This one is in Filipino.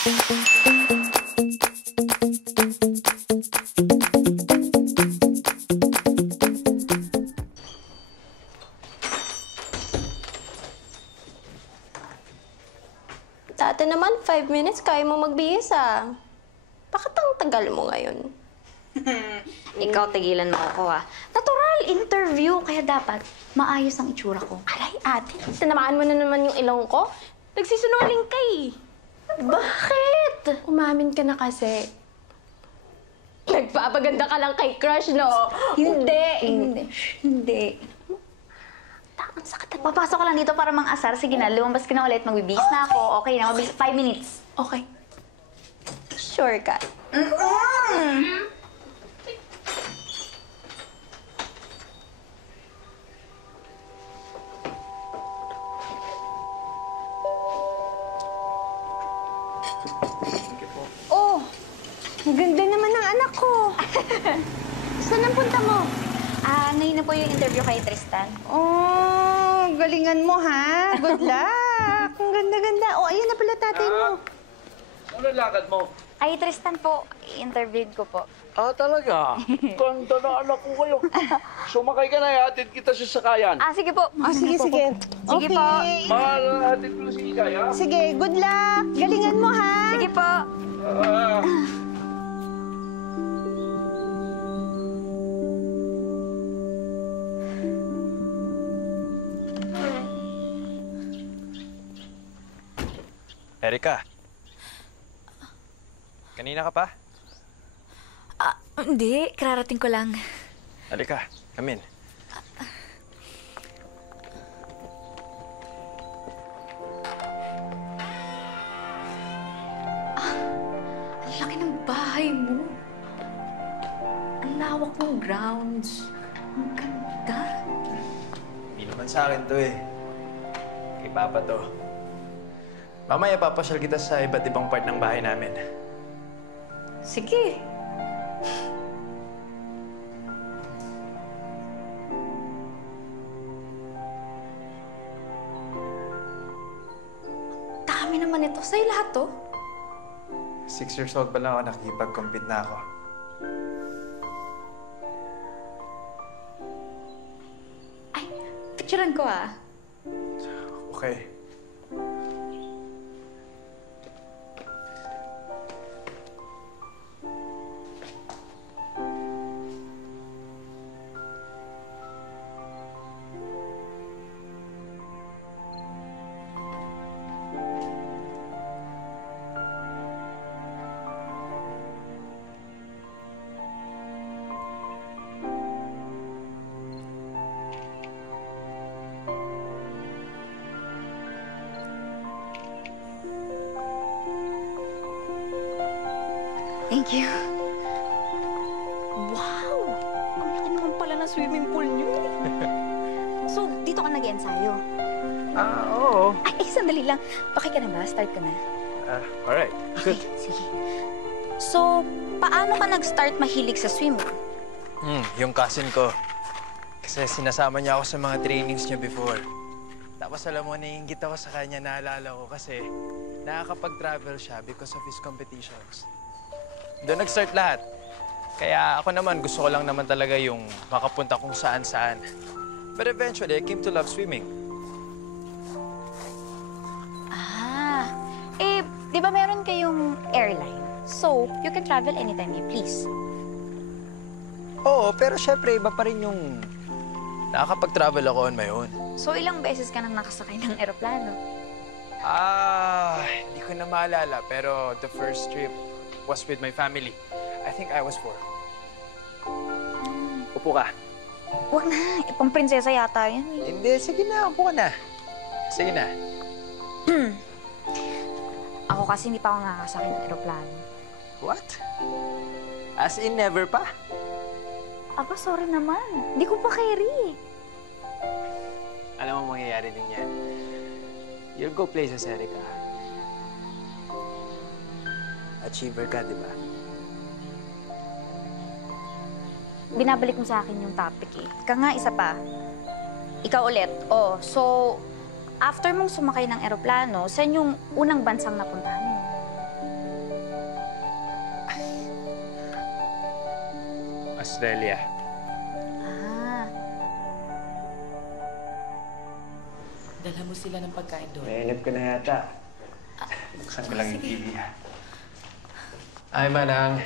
Dati naman, 5 minutes, kaya mo magbihis ah. Bakit ang tagal mo ngayon? Ikaw, tigilan mo ako Natural interview, kaya dapat maayos ang itsura ko. Aray, ate, tinamaan mo na naman yung ilong ko. Nagsisinungaling ka eh. Bakit? Umamin ka na kasi. Nagpapaganda ka lang kay crush, no? Hindi. Ang sakit na. Papasok ko lang dito para mang-asar. Sige na, lumabas ka na ulit. Magbibihis na ako. Okay na, 5 minutes. Okay. Sure ka? Oh, ang ganda naman ng anak ko. Saan ang punta mo? Ngayon na po yung interview kay Tristan. Oh, galingan mo, ha? Good luck. Ang ganda-ganda. Oh, ayan na pala tatay mo. Ano lakad mo? Ay, Tristan po. I-interviewed ko po. Talaga? Ganda na anak ko kayo. Sumakay ka na, hatid kita sa sakayan. Sige po. Sige, sige. Sige po. Mahal, hatid ko na si Ikay, ha? Sige, good luck. Galingan mo, ha? Sige po. Erika. Kanina ka pa? Hindi. Kararating ko lang. Halika, come in. Ang laki ng bahay mo. Ang lawak ng grounds. Ang ganda. Hindi naman sa akin to eh. Kay Papa to. Mamaya papasyal kita sa iba't ibang part ng bahay namin. Sige. Dami naman ito. Sa'yo lahat to? 6 years old pa lang ako, nakikipag-compete na ako. Ay, picturean ko Okay. Thank you. Wow! Ang laki naman pala ng swimming pool niyo. So, dito ka nag-ensayo? Oo. Ay, sandali lang. Paki ka na ba? Start ka na. Alright. Good. Sige. So, paano ka nag-start mahilig sa swimming? Yung cousin ko. Kasi sinasama niya ako sa mga trainings niya before. Tapos alam mo, naiingit ako sa kanya, naalala ko kasi nakakapag-travel siya because of his competitions. Doon nag-start lahat. Kaya ako naman, gusto ko lang naman talaga yung makapunta kung saan-saan. But eventually, I came to love swimming. Di ba meron kayong airline? So, you can travel anytime you please. Oo, pero syempre, iba pa rin yung nakakapag-travel ako on my own. So, ilang beses ka nang nakasakay ng eroplano? Hindi ko na maalala, pero the first trip was with my family. I think I was 4. Upo ka. Huwag na. Pang prinsesa yata yan. Hindi, sige na. Upo ka na. Sige na. Ako kasi hindi pa ako nakakasakay ng eroplano. What? As in, never pa? Aba, sorry naman. Hindi ko pa carry. Alam mo, mangyayari din yan. You'll go places, Erika. Achiever ka, di ba? Binabalik mo sa akin yung topic eh. Ika nga, isa pa. Ikaw ulit. So, after mong sumakay ng eroplano, saan yung unang bansang napuntahan mo? Australia. Ah, Dala mo sila ng pagkain doon. Nainip ka na yata. Buksan ko lang yung TV. Ay, Manang.